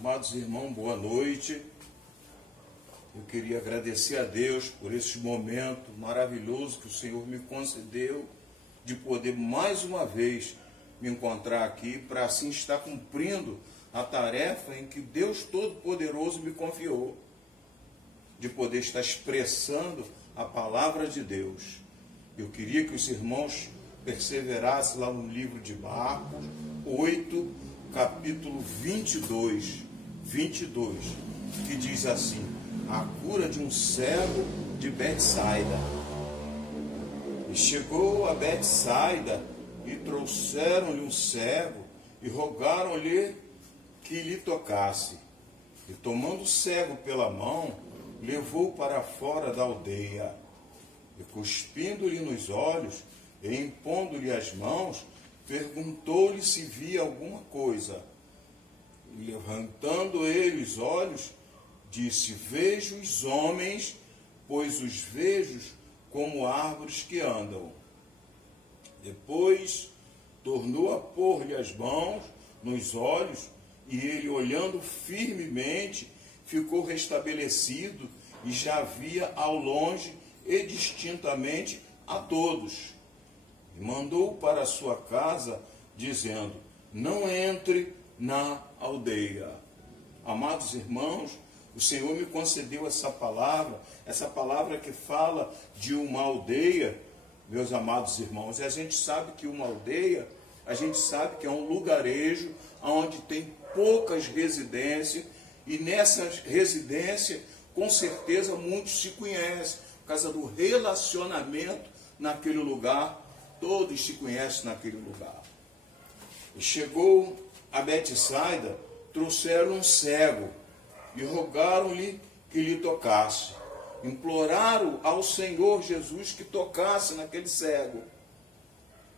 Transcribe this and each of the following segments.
Amados irmãos, boa noite. Eu queria agradecer a Deus por esse momento maravilhoso que o Senhor me concedeu de poder mais uma vez me encontrar aqui para assim estar cumprindo a tarefa em que Deus Todo-Poderoso me confiou, de poder estar expressando a palavra de Deus. Eu queria que os irmãos perseverassem lá no livro de Marcos 8, capítulo 22, que diz assim: a cura de um cego de Betsaida. E chegou a Betsaida, e trouxeram-lhe um cego, e rogaram-lhe que lhe tocasse. E tomando o cego pela mão, levou-o para fora da aldeia. E cuspindo-lhe nos olhos, e impondo-lhe as mãos, perguntou-lhe se via alguma coisa. E levantando ele os olhos, disse: vejo os homens, pois os vejo como árvores que andam. Depois tornou a pôr-lhe as mãos nos olhos, e ele, olhando firmemente, ficou restabelecido, e já via ao longe e distintamente a todos. E mandou para a sua casa, dizendo: não entre na aldeia. Amados irmãos, o Senhor me concedeu essa palavra que fala de uma aldeia, meus amados irmãos. E a gente sabe que uma aldeia, a gente sabe que é um lugarejo onde tem poucas residências, e nessa residência, com certeza, muitos se conhecem, por causa do relacionamento naquele lugar, todos se conhecem naquele lugar. E chegou a Betsaida, trouxeram um cego, e rogaram-lhe que lhe tocasse. Imploraram ao Senhor Jesus que tocasse naquele cego.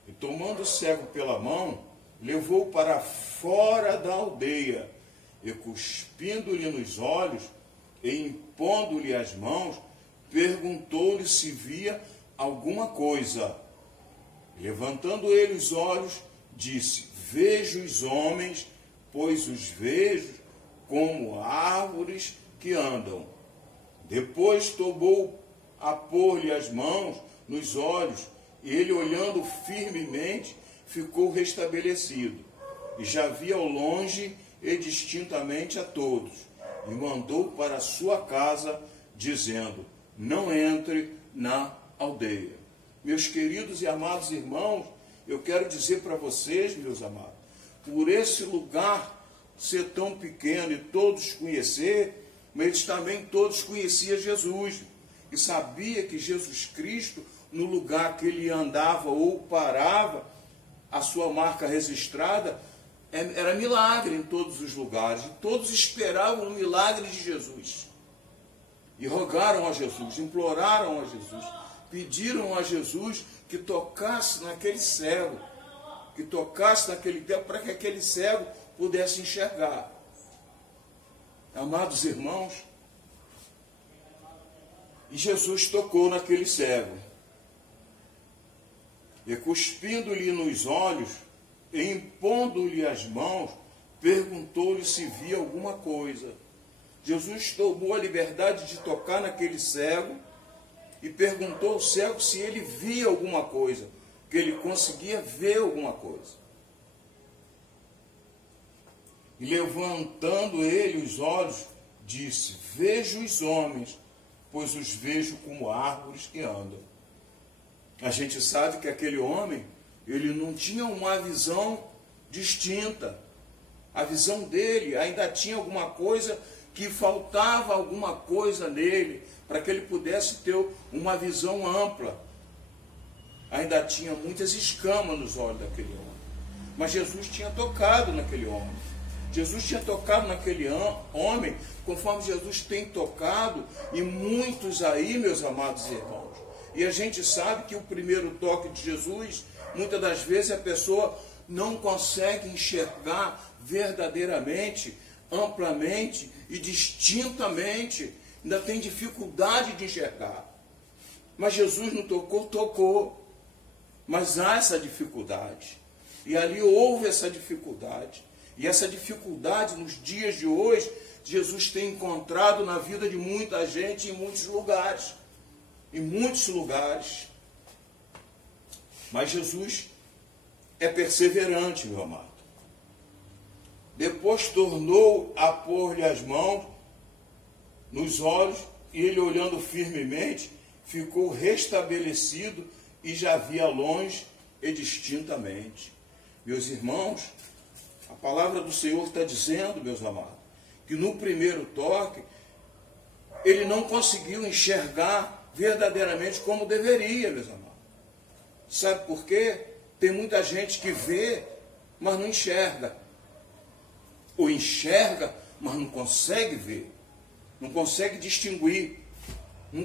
E tomando o cego pela mão, levou-o para fora da aldeia, e cuspindo-lhe nos olhos, e impondo-lhe as mãos, perguntou-lhe se via alguma coisa. Levantando ele os olhos, disse: vejo os homens, pois os vejo como árvores que andam. Depois tomou a pôr-lhe as mãos nos olhos, e ele, olhando firmemente, ficou restabelecido, e já via ao longe e distintamente a todos, e mandou para a sua casa, dizendo: não entre na aldeia. Meus queridos e amados irmãos, eu quero dizer para vocês, meus amados, por esse lugar ser tão pequeno e todos conhecer, mas eles também todos conheciam Jesus, e sabia que Jesus Cristo, no lugar que ele andava ou parava, a sua marca registrada era milagre em todos os lugares, e todos esperavam o milagre de Jesus, e rogaram a Jesus, imploraram a Jesus, pediram a Jesus que tocasse naquele cego, que tocasse naquele cego, para que aquele cego pudesse enxergar. Amados irmãos, e Jesus tocou naquele cego, e cuspindo-lhe nos olhos, e impondo-lhe as mãos, perguntou-lhe se via alguma coisa. Jesus tomou a liberdade de tocar naquele cego, e perguntou ao cego se ele via alguma coisa, que ele conseguia ver alguma coisa. E levantando ele os olhos, disse: vejo os homens, pois os vejo como árvores que andam. A gente sabe que aquele homem, ele não tinha uma visão distinta. A visão dele ainda tinha alguma coisa, que faltava alguma coisa nele, para que ele pudesse ter uma visão ampla. Ainda tinha muitas escamas nos olhos daquele homem. Mas Jesus tinha tocado naquele homem. Jesus tinha tocado naquele homem, conforme Jesus tem tocado, e muitos aí, meus amados irmãos. E a gente sabe que o primeiro toque de Jesus, muitas das vezes a pessoa não consegue enxergar verdadeiramente, amplamente e distintamente, ainda tem dificuldade de enxergar. Mas Jesus não tocou, tocou. Mas há essa dificuldade. E ali houve essa dificuldade. E essa dificuldade nos dias de hoje, Jesus tem encontrado na vida de muita gente em muitos lugares. Em muitos lugares. Mas Jesus é perseverante, meu amado. Depois tornou a pôr-lhe as mãos nos olhos, e ele, olhando firmemente, ficou restabelecido e já via longe e distintamente. Meus irmãos, a palavra do Senhor está dizendo, meus amados, que no primeiro toque, ele não conseguiu enxergar verdadeiramente como deveria, meus amados. Sabe por quê? Tem muita gente que vê, mas não enxerga. Ou enxerga, mas não consegue ver. Não consegue distinguir. Não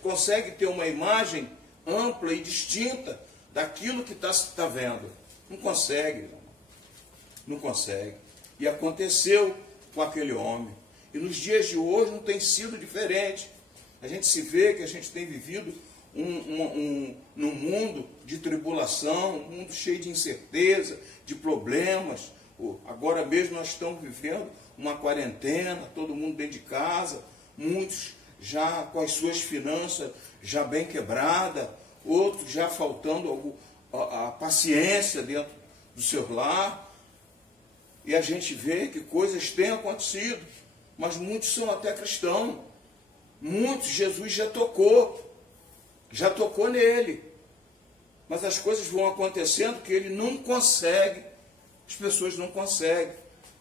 consegue ter uma imagem ampla e distinta daquilo que está vendo. Não consegue, irmão. Não consegue. E aconteceu com aquele homem. E nos dias de hoje não tem sido diferente. A gente se vê que a gente tem vivido num mundo de tribulação, um mundo cheio de incerteza, de problemas. Agora mesmo nós estamos vivendo uma quarentena, todo mundo dentro de casa, muitos já com as suas finanças já bem quebradas, outros já faltando a paciência dentro do seu lar. E a gente vê que coisas têm acontecido, mas muitos são até cristãos. Muitos Jesus já tocou nele. Mas as coisas vão acontecendo que ele não consegue, as pessoas não conseguem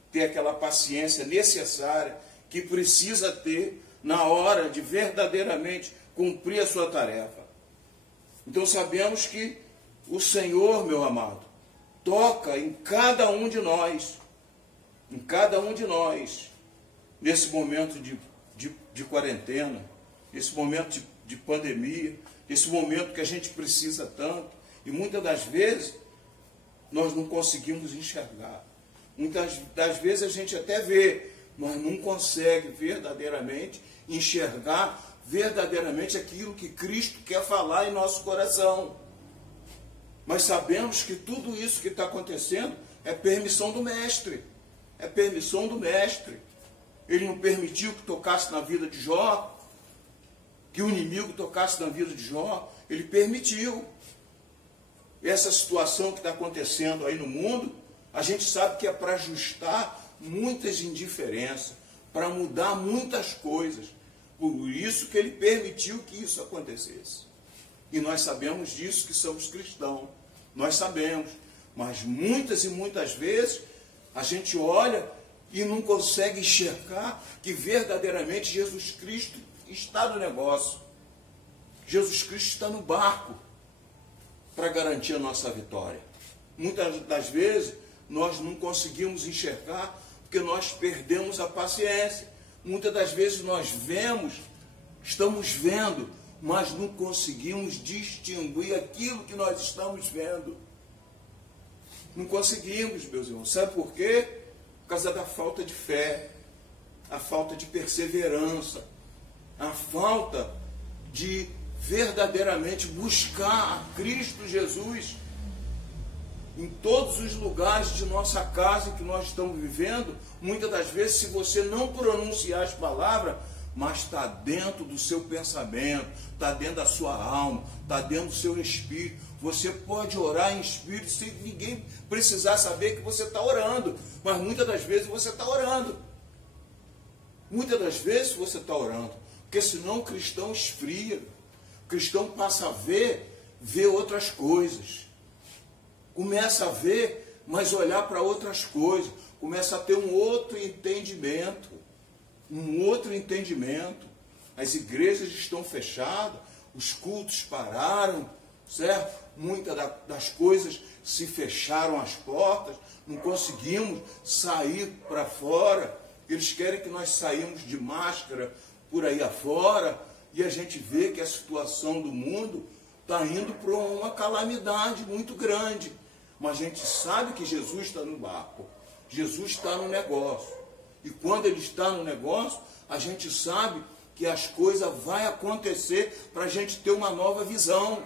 ter aquela paciência necessária que precisa ter na hora de verdadeiramente cumprir a sua tarefa. Então sabemos que o Senhor, meu amado, toca em cada um de nós, nesse momento de quarentena, nesse momento de pandemia, nesse momento que a gente precisa tanto, e muitas das vezes nós não conseguimos enxergar. Muitas das vezes a gente até vê, mas não consegue verdadeiramente enxergar verdadeiramente aquilo que Cristo quer falar em nosso coração. Mas sabemos que tudo isso que está acontecendo é permissão do Mestre. É permissão do Mestre. Ele não permitiu que tocasse na vida de Jó, que o inimigo tocasse na vida de Jó. Ele permitiu. Essa situação que está acontecendo aí no mundo, a gente sabe que é para ajustar muitas indiferenças, para mudar muitas coisas. Por isso que ele permitiu que isso acontecesse. E nós sabemos disso, que somos cristãos. Nós sabemos. Mas muitas e muitas vezes a gente olha e não consegue enxergar que verdadeiramente Jesus Cristo está no negócio. Jesus Cristo está no barco para garantir a nossa vitória. Muitas das vezes nós não conseguimos enxergar porque nós perdemos a paciência. Muitas das vezes nós estamos vendo, mas não conseguimos distinguir aquilo que nós estamos vendo. Não conseguimos, meus irmãos. Sabe por quê? Por causa da falta de fé, a falta de perseverança, a falta de verdadeiramente buscar a Cristo Jesus em todos os lugares de nossa casa que nós estamos vivendo. Muitas das vezes, se você não pronunciar as palavras, mas está dentro do seu pensamento, está dentro da sua alma, está dentro do seu espírito. Você pode orar em espírito sem ninguém precisar saber que você está orando, mas muitas das vezes você está orando. Muitas das vezes você está orando, porque senão o cristão esfria, o cristão passa a ver outras coisas. Começa a ver, mas olhar para outras coisas. Começa a ter um outro entendimento. As igrejas estão fechadas, os cultos pararam, certo? Muitas das coisas se fecharam as portas, não conseguimos sair para fora. Eles querem que nós saímos de máscara por aí afora, e a gente vê que a situação do mundo está indo para uma calamidade muito grande. Mas a gente sabe que Jesus está no barco, Jesus está no negócio. E quando ele está no negócio, a gente sabe que as coisas vão acontecer para a gente ter uma nova visão.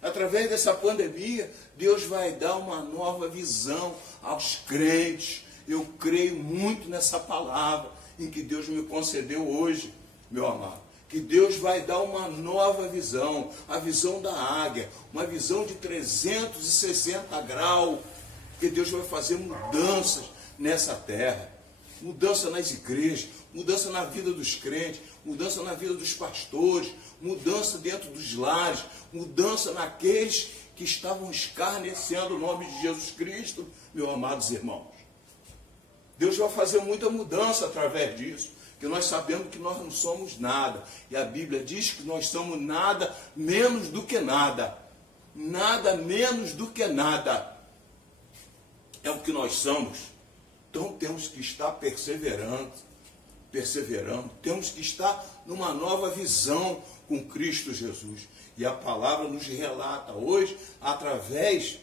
Através dessa pandemia, Deus vai dar uma nova visão aos crentes. Eu creio muito nessa palavra em que Deus me concedeu hoje, meu amado. Que Deus vai dar uma nova visão, a visão da águia, uma visão de 360 graus, que Deus vai fazer mudanças nessa terra, mudança nas igrejas, mudança na vida dos crentes, mudança na vida dos pastores, mudança dentro dos lares, mudança naqueles que estavam escarnecendo o nome de Jesus Cristo, meus amados irmãos. Deus vai fazer muita mudança através disso, que nós sabemos que nós não somos nada. E a Bíblia diz que nós somos nada menos do que nada. Nada menos do que nada. É o que nós somos. Então temos que estar perseverando. Temos que estar numa nova visão com Cristo Jesus. E a palavra nos relata hoje, através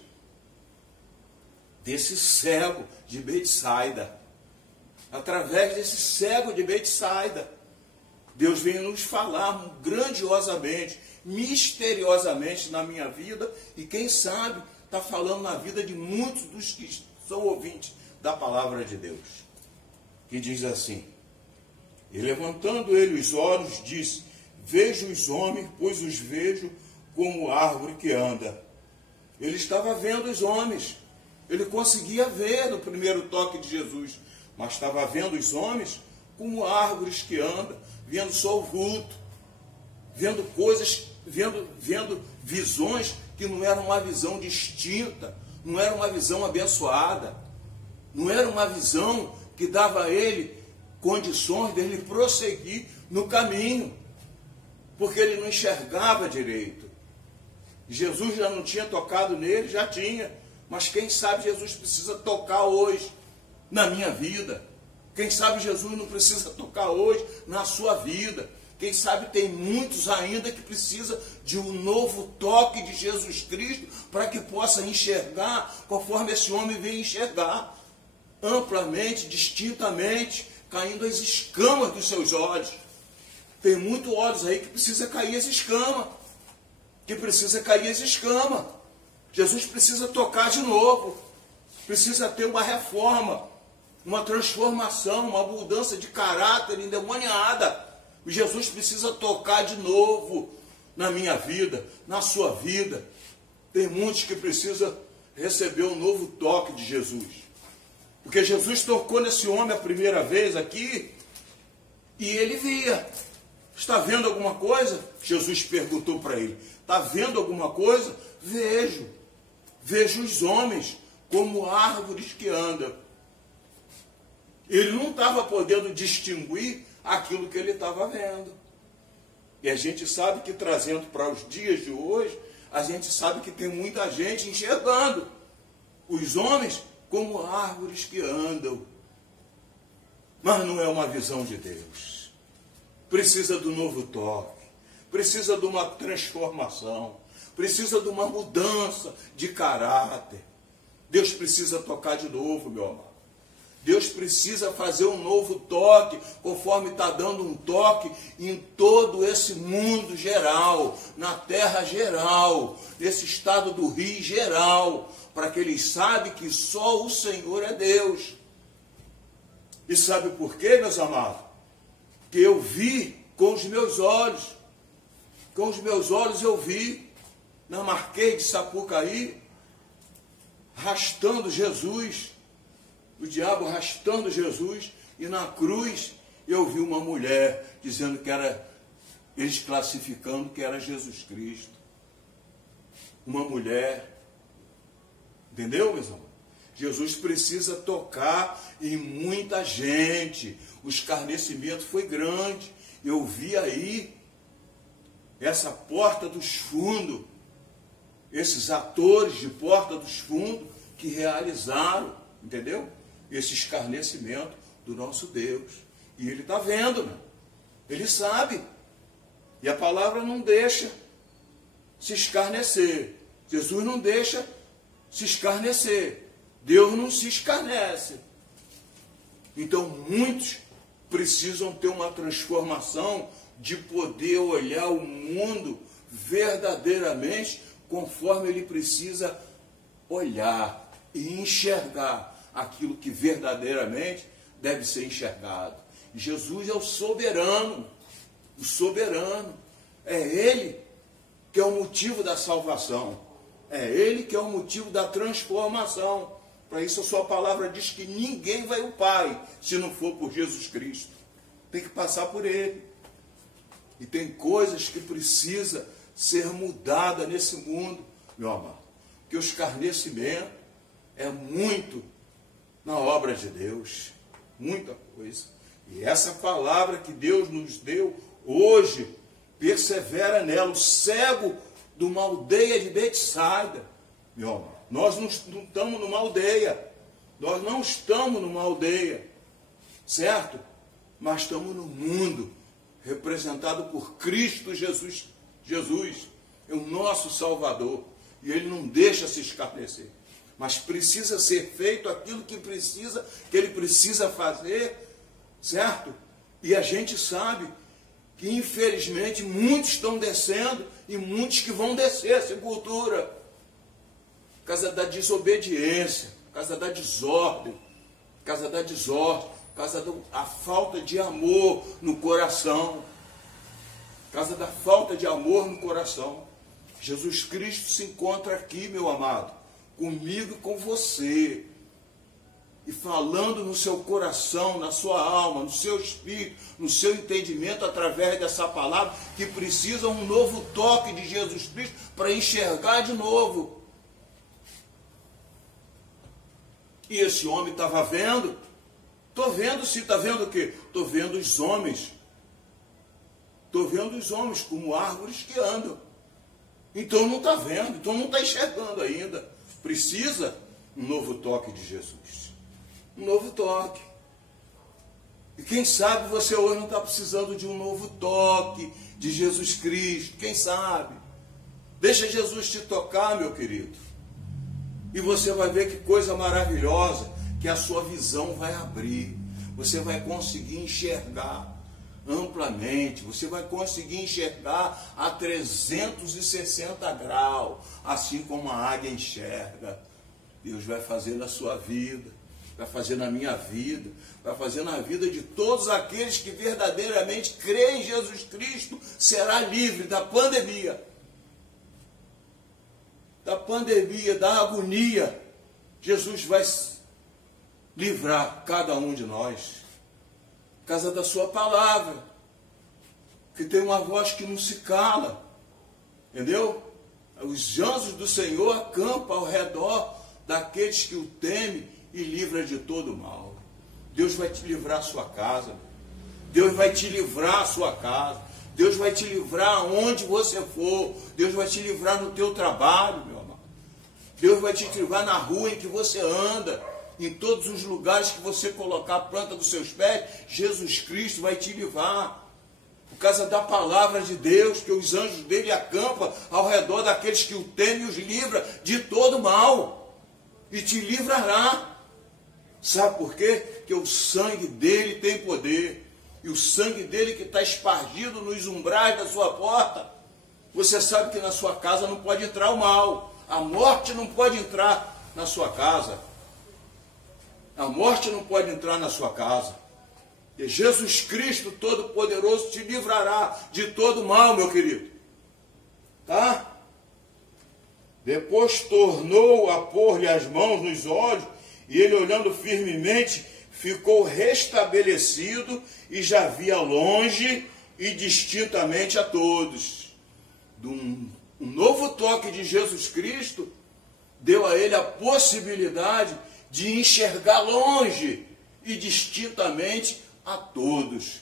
desse cego de Betsaida. Através desse cego de Betsaida, Deus vem nos falar grandiosamente, misteriosamente na minha vida, e quem sabe está falando na vida de muitos dos que são ouvintes da palavra de Deus. Que diz assim: e levantando ele os olhos, disse: vejo os homens, pois os vejo como árvore que anda. Ele estava vendo os homens, ele conseguia ver no primeiro toque de Jesus, mas estava vendo os homens como árvores que andam, vendo só o vulto, vendo coisas, vendo visões que não era uma visão distinta, não era uma visão abençoada, não era uma visão que dava a ele condições dele prosseguir no caminho, porque ele não enxergava direito. Jesus já não tinha tocado nele, já tinha, mas quem sabe Jesus precisa tocar hoje na minha vida. Quem sabe Jesus não precisa tocar hoje na sua vida. Quem sabe tem muitos ainda que precisam de um novo toque de Jesus Cristo para que possa enxergar conforme esse homem veio enxergar, amplamente, distintamente, caindo as escamas dos seus olhos. Tem muitos olhos aí que precisa cair as escamas, Jesus precisa tocar de novo, precisa ter uma reforma, uma transformação, uma mudança de caráter endemoniada. Jesus precisa tocar de novo na minha vida, na sua vida. Tem muitos que precisam receber um novo toque de Jesus. Porque Jesus tocou nesse homem a primeira vez aqui e ele via. Está vendo alguma coisa? Jesus perguntou para ele. Está vendo alguma coisa? Vejo. Vejo os homens como árvores que andam. Ele não estava podendo distinguir aquilo que ele estava vendo. E a gente sabe que, trazendo para os dias de hoje, a gente sabe que tem muita gente enxergando os homens como árvores que andam. Mas não é uma visão de Deus. Precisa do novo toque, precisa de uma transformação, precisa de uma mudança de caráter. Deus precisa tocar de novo, meu amado. Deus precisa fazer um novo toque, conforme está dando um toque em todo esse mundo geral, na terra geral, nesse estado do Rio geral, para que eles saibam que só o Senhor é Deus. E sabe por quê, meus amados? Que eu vi com os meus olhos. Com os meus olhos eu vi, na Marquês de Sapucaí, arrastando Jesus, o diabo arrastando Jesus, e na cruz eu vi uma mulher dizendo que era, eles classificando que era Jesus Cristo. Uma mulher, entendeu, meus irmãos? Jesus precisa tocar em muita gente. O escarnecimento foi grande. Eu vi aí essa porta dos fundos, esses atores de porta dos fundos que realizaram, entendeu? Esse escarnecimento do nosso Deus. E ele está vendo, né? Ele sabe. E a palavra não deixa se escarnecer. Jesus não deixa se escarnecer. Deus não se escarnece. Então muitos precisam ter uma transformação de poder olhar o mundo verdadeiramente conforme ele precisa olhar e enxergar aquilo que verdadeiramente deve ser enxergado. Jesus é o soberano, o soberano. É Ele que é o motivo da salvação. É Ele que é o motivo da transformação. Para isso a sua palavra diz que ninguém vai ao Pai se não for por Jesus Cristo. Tem que passar por Ele. E tem coisas que precisam ser mudadas nesse mundo, meu amado. Que o escarnecimento é muito na obra de Deus. Muita coisa. E essa palavra que Deus nos deu hoje, persevera nela. O cego de uma aldeia de Betsaida, meu amado. Nós não estamos numa aldeia. Nós não estamos numa aldeia. Certo? Mas estamos no mundo, representado por Cristo Jesus. Jesus é o nosso Salvador. E Ele não deixa se escarnecer. Mas precisa ser feito aquilo que Ele precisa fazer, certo? E a gente sabe que, infelizmente, muitos estão descendo e muitos que vão descer a sepultura. Por causa da desobediência, por causa da desordem, por causa da falta de amor no coração. Por causa da falta de amor no coração. Jesus Cristo se encontra aqui, meu amado, comigo e com você. E falando no seu coração, na sua alma, no seu espírito, no seu entendimento, através dessa palavra, que precisa um novo toque de Jesus Cristo para enxergar de novo. E esse homem estava vendo? Estou vendo sim, está vendo o quê? Estou vendo os homens. Estou vendo os homens como árvores que andam. Então não está vendo, então não está enxergando ainda. Precisa um novo toque de Jesus. Um novo toque. E quem sabe você hoje não está precisando de um novo toque de Jesus Cristo. Quem sabe? Deixa Jesus te tocar, meu querido. E você vai ver que coisa maravilhosa, que a sua visão vai abrir. Você vai conseguir enxergar amplamente. Você vai conseguir enxergar a 360 graus, assim como a águia enxerga. Deus vai fazer na sua vida, vai fazer na minha vida, vai fazer na vida de todos aqueles que verdadeiramente creem em Jesus Cristo, será livre da pandemia. Da pandemia, da agonia. Jesus vai livrar cada um de nós. Por causa da sua palavra. Que tem uma voz que não se cala. Entendeu? Os anjos do Senhor acampam ao redor daqueles que o temem e livra de todo mal. Deus vai te livrar a sua casa. Deus vai te livrar a sua casa. Deus vai te livrar aonde você for. Deus vai te livrar no teu trabalho, meu amado. Deus vai te livrar na rua em que você anda. Em todos os lugares que você colocar a planta dos seus pés, Jesus Cristo vai te livrar. Por causa da palavra de Deus, que os anjos dele acampam ao redor daqueles que o temem e os livra de todo mal. E te livrará. Sabe por quê? Porque o sangue dele tem poder. E o sangue dele que está espargido nos umbrais da sua porta. Você sabe que na sua casa não pode entrar o mal. A morte não pode entrar na sua casa. A morte não pode entrar na sua casa. E Jesus Cristo Todo-Poderoso te livrará de todo mal, meu querido. Tá? Depois tornou a pôr-lhe as mãos nos olhos, e ele, olhando firmemente, ficou restabelecido e já via longe e distintamente a todos. Um novo toque de Jesus Cristo deu a ele a possibilidade de enxergar longe e distintamente a todos.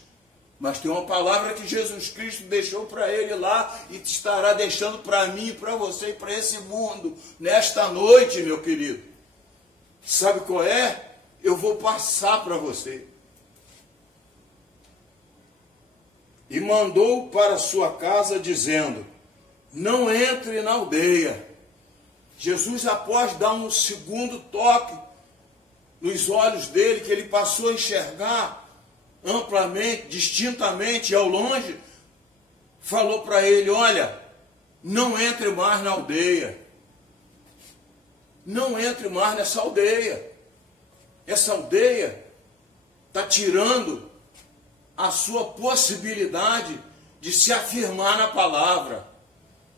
Mas tem uma palavra que Jesus Cristo deixou para ele lá e estará deixando para mim, para você e para esse mundo nesta noite, meu querido. Sabe qual é? Eu vou passar para você. E mandou para sua casa dizendo: não entre na aldeia. Jesus, após dar um segundo toque nos olhos dele, que ele passou a enxergar amplamente, distintamente e ao longe, falou para ele: olha, não entre mais na aldeia. Não entre mais nessa aldeia. Essa aldeia está tirando a sua possibilidade de se afirmar na palavra.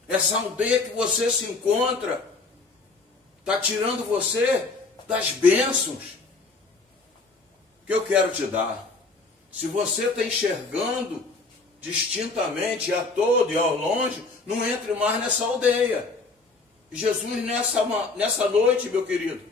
Essa aldeia que você se encontra está tirando você das bênçãos que eu quero te dar. Se você está enxergando distintamente a todo e ao longe, não entre mais nessa aldeia. Jesus nessa noite, meu querido,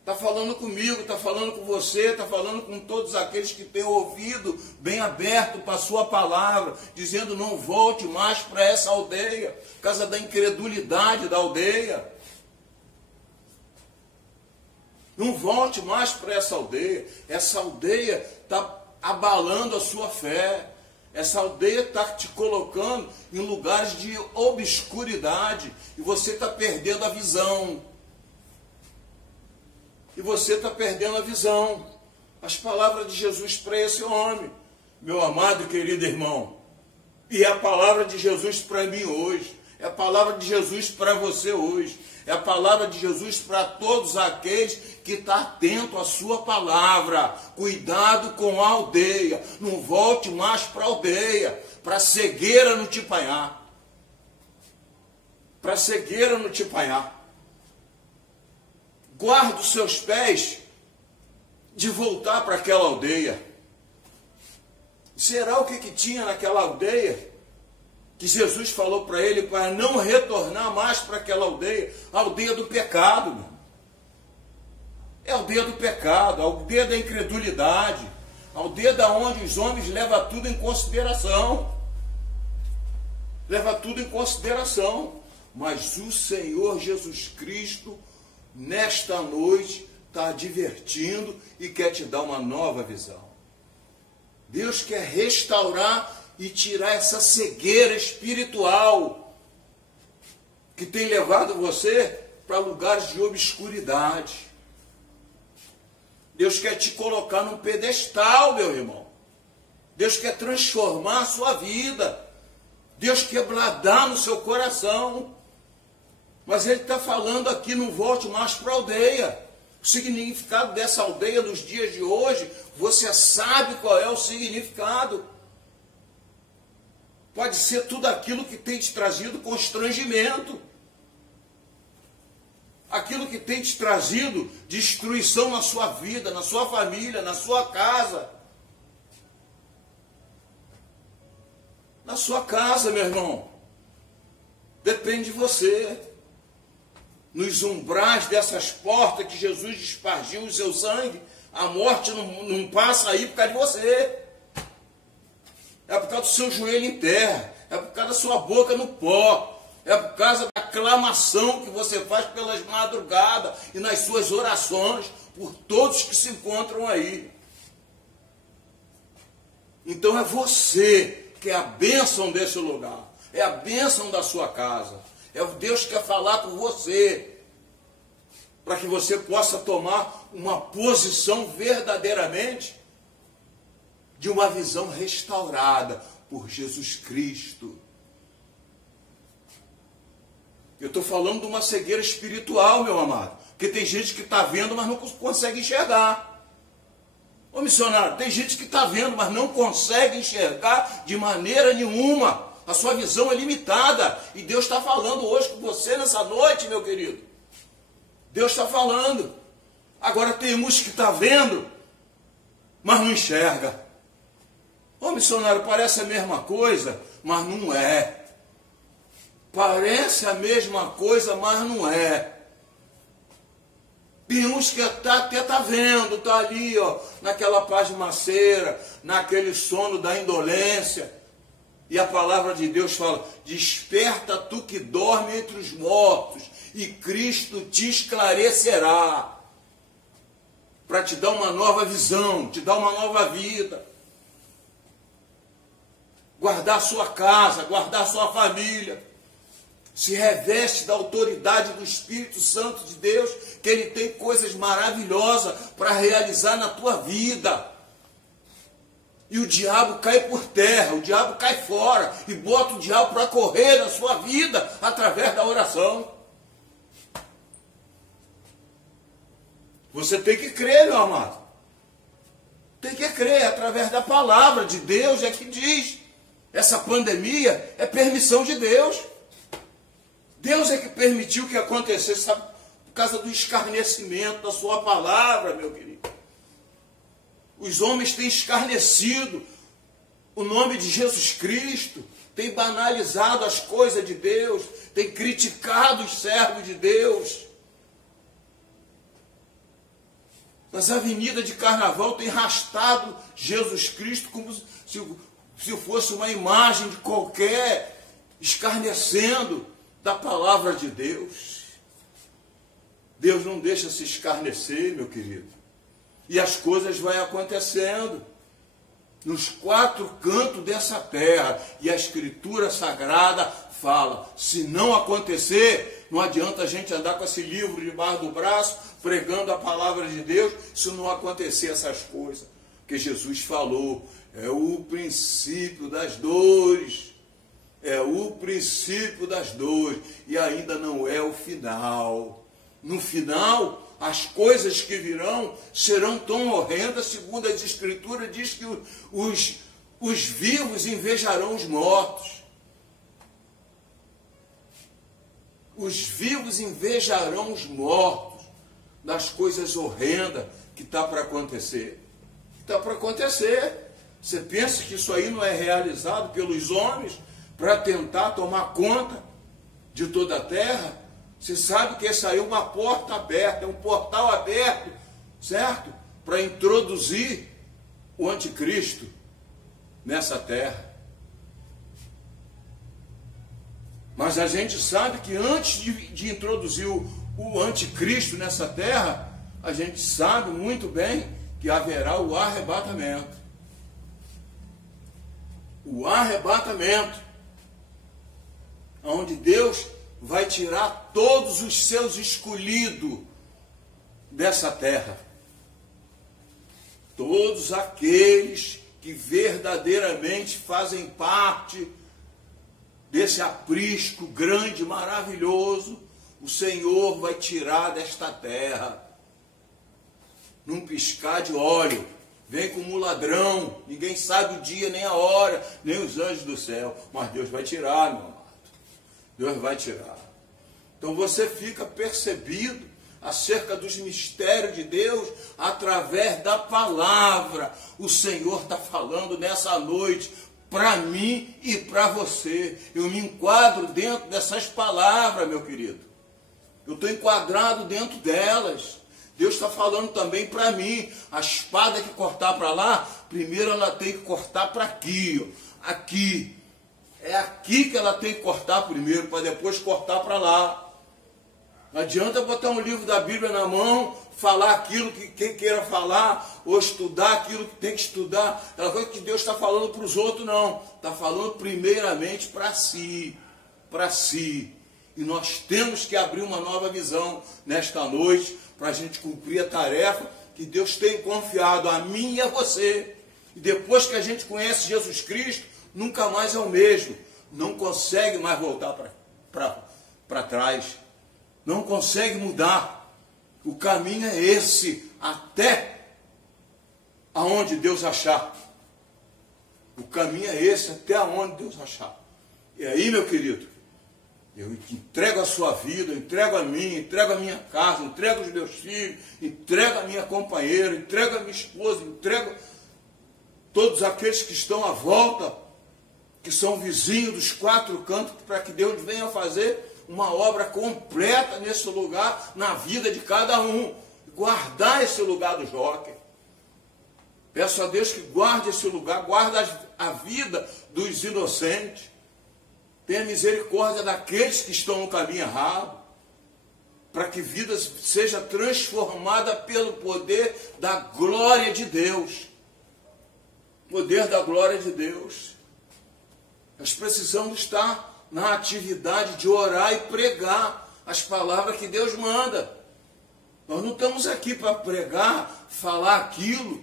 está falando comigo, está falando com você, está falando com todos aqueles que têm ouvido bem aberto para a sua palavra, dizendo: não volte mais para essa aldeia, por causa da incredulidade da aldeia. Não volte mais para essa aldeia. Essa aldeia está abalando a sua fé. Essa aldeia está te colocando em lugares de obscuridade. E você está perdendo a visão. E você está perdendo a visão. As palavras de Jesus para esse homem, meu amado e querido irmão. E é a palavra de Jesus para mim hoje. É a palavra de Jesus para você hoje. É a palavra de Jesus para todos aqueles que estão atentos à sua palavra. Cuidado com a aldeia. Não volte mais para a aldeia. Para a cegueira não te apanhar. Para a cegueira não te apanhar. Guarda os seus pés de voltar para aquela aldeia. Será o que tinha naquela aldeia? Que Jesus falou para ele para não retornar mais para aquela aldeia, a aldeia do pecado. Meu. É a aldeia do pecado, a aldeia da incredulidade, a aldeia da onde os homens levam tudo em consideração. Leva tudo em consideração. Mas o Senhor Jesus Cristo, nesta noite, está advertindo e quer te dar uma nova visão. Deus quer restaurar e tirar essa cegueira espiritual que tem levado você para lugares de obscuridade. Deus quer te colocar num pedestal, meu irmão. Deus quer transformar a sua vida. Deus quer bradar no seu coração. Mas Ele está falando aqui: não volte mais para a aldeia. O significado dessa aldeia nos dias de hoje, você sabe qual é o significado. Pode ser tudo aquilo que tem te trazido constrangimento. Aquilo que tem te trazido destruição na sua vida, na sua família, na sua casa. Na sua casa, meu irmão. Depende de você. Nos umbrais dessas portas que Jesus despargiu o seu sangue, a morte não passa aí por causa de você. É por causa do seu joelho em terra. É por causa da sua boca no pó. É por causa da clamação que você faz pelas madrugadas e nas suas orações por todos que se encontram aí. Então é você que é a bênção desse lugar. É a bênção da sua casa. É o Deus que quer falar com você. Para que você possa tomar uma posição verdadeiramente de uma visão restaurada por Jesus Cristo. Eu estou falando de uma cegueira espiritual, meu amado. Porque tem gente que está vendo, mas não consegue enxergar. Ô missionário, tem gente que está vendo, mas não consegue enxergar de maneira nenhuma. A sua visão é limitada. E Deus está falando hoje com você nessa noite, meu querido. Deus está falando. Agora tem uns que está vendo, mas não enxerga. Ô missionário, parece a mesma coisa, mas não é. Parece a mesma coisa, mas não é. Tem uns que até está vendo, está ali, ó, naquela pasmaceira, naquele sono da indolência. E a palavra de Deus fala: desperta tu que dorme entre os mortos, e Cristo te esclarecerá. Para te dar uma nova visão, te dar uma nova vida. Guardar a sua casa, guardar a sua família. Se reveste da autoridade do Espírito Santo de Deus, que Ele tem coisas maravilhosas para realizar na tua vida. E o diabo cai por terra, o diabo cai fora, e bota o diabo para correr na sua vida, através da oração. Você tem que crer, meu amado. Tem que crer, através da palavra de Deus é que diz. Essa pandemia é permissão de Deus. Deus é que permitiu que acontecesse, sabe, por causa do escarnecimento da sua palavra, meu querido. Os homens têm escarnecido o nome de Jesus Cristo, têm banalizado as coisas de Deus, têm criticado os servos de Deus. Nas avenidas de carnaval tem arrastado Jesus Cristo como se fosse uma imagem de qualquer, escarnecendo da palavra de Deus. Deus não deixa se escarnecer, meu querido. E as coisas vão acontecendo nos quatro cantos dessa terra. E a Escritura Sagrada fala, se não acontecer, não adianta a gente andar com esse livro debaixo do braço, pregando a palavra de Deus, se não acontecer essas coisas. Porque Jesus falou, é o princípio das dores. É o princípio das dores. E ainda não é o final. No final, as coisas que virão serão tão horrendas, segundo as Escrituras, diz que os vivos invejarão os mortos. Os vivos invejarão os mortos das coisas horrendas que está para acontecer. Está para acontecer. Você pensa que isso aí não é realizado pelos homens para tentar tomar conta de toda a terra? Você sabe que essa aí é uma porta aberta, é um portal aberto, certo? Para introduzir o anticristo nessa terra. Mas a gente sabe que antes de introduzir o anticristo nessa terra, a gente sabe muito bem que haverá o arrebatamento. O arrebatamento, onde Deus vai tirar todos os seus escolhidos dessa terra. Todos aqueles que verdadeiramente fazem parte desse aprisco grande, maravilhoso, o Senhor vai tirar desta terra. Num piscar de olho, vem como um ladrão, ninguém sabe o dia, nem a hora, nem os anjos do céu, mas Deus vai tirar, meu amado. Deus vai tirar. Então você fica percebido acerca dos mistérios de Deus através da palavra. O Senhor está falando nessa noite para mim e para você. Eu me enquadro dentro dessas palavras, meu querido. Eu estou enquadrado dentro delas. Deus está falando também para mim. A espada que cortar para lá, primeiro ela tem que cortar para aqui, ó. Aqui. É aqui que ela tem que cortar primeiro, para depois cortar para lá. Não adianta botar um livro da Bíblia na mão, falar aquilo que quem queira falar, ou estudar aquilo que tem que estudar. Aquela coisa que Deus está falando para os outros, não. Está falando primeiramente para si. Para si. E nós temos que abrir uma nova visão nesta noite, para a gente cumprir a tarefa que Deus tem confiado a mim e a você. E depois que a gente conhece Jesus Cristo, nunca mais é o mesmo. Não consegue mais voltar para trás. Não consegue mudar. O caminho é esse, até aonde Deus achar. O caminho é esse, até aonde Deus achar. E aí, meu querido, eu entrego a sua vida, entrego a mim, entrego a minha casa, entrego os meus filhos, entrego a minha companheira, entrego a minha esposa, entrego todos aqueles que estão à volta, que são vizinhos dos quatro cantos, para que Deus venha fazer uma obra completa nesse lugar, na vida de cada um. Guardar esse lugar do jockey. Peço a Deus que guarde esse lugar, guarda a vida dos inocentes. Tenha misericórdia daqueles que estão no caminho errado, para que vida seja transformada pelo poder da glória de Deus. Poder da glória de Deus. Nós precisamos estar na atividade de orar e pregar as palavras que Deus manda. Nós não estamos aqui para pregar, falar aquilo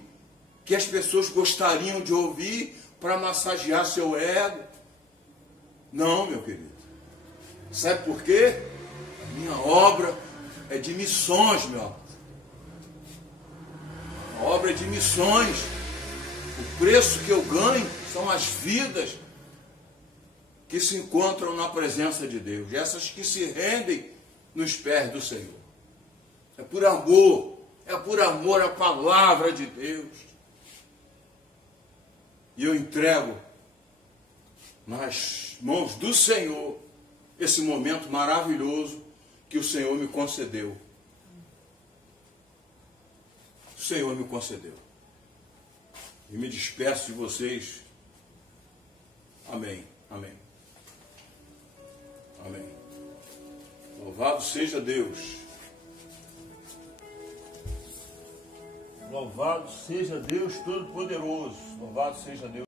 que as pessoas gostariam de ouvir para massagear seu ego. Não, meu querido. Sabe por quê? Minha obra é de missões, meu amor. A obra de missões. O preço que eu ganho são as vidas que se encontram na presença de Deus. Essas que se rendem nos pés do Senhor. É por amor à palavra de Deus. E eu entrego nas mãos do Senhor esse momento maravilhoso que o Senhor me concedeu. O Senhor me concedeu. E me despeço de vocês. Amém. Amém. Amém. Louvado seja Deus. Louvado seja Deus Todo-Poderoso. Louvado seja Deus.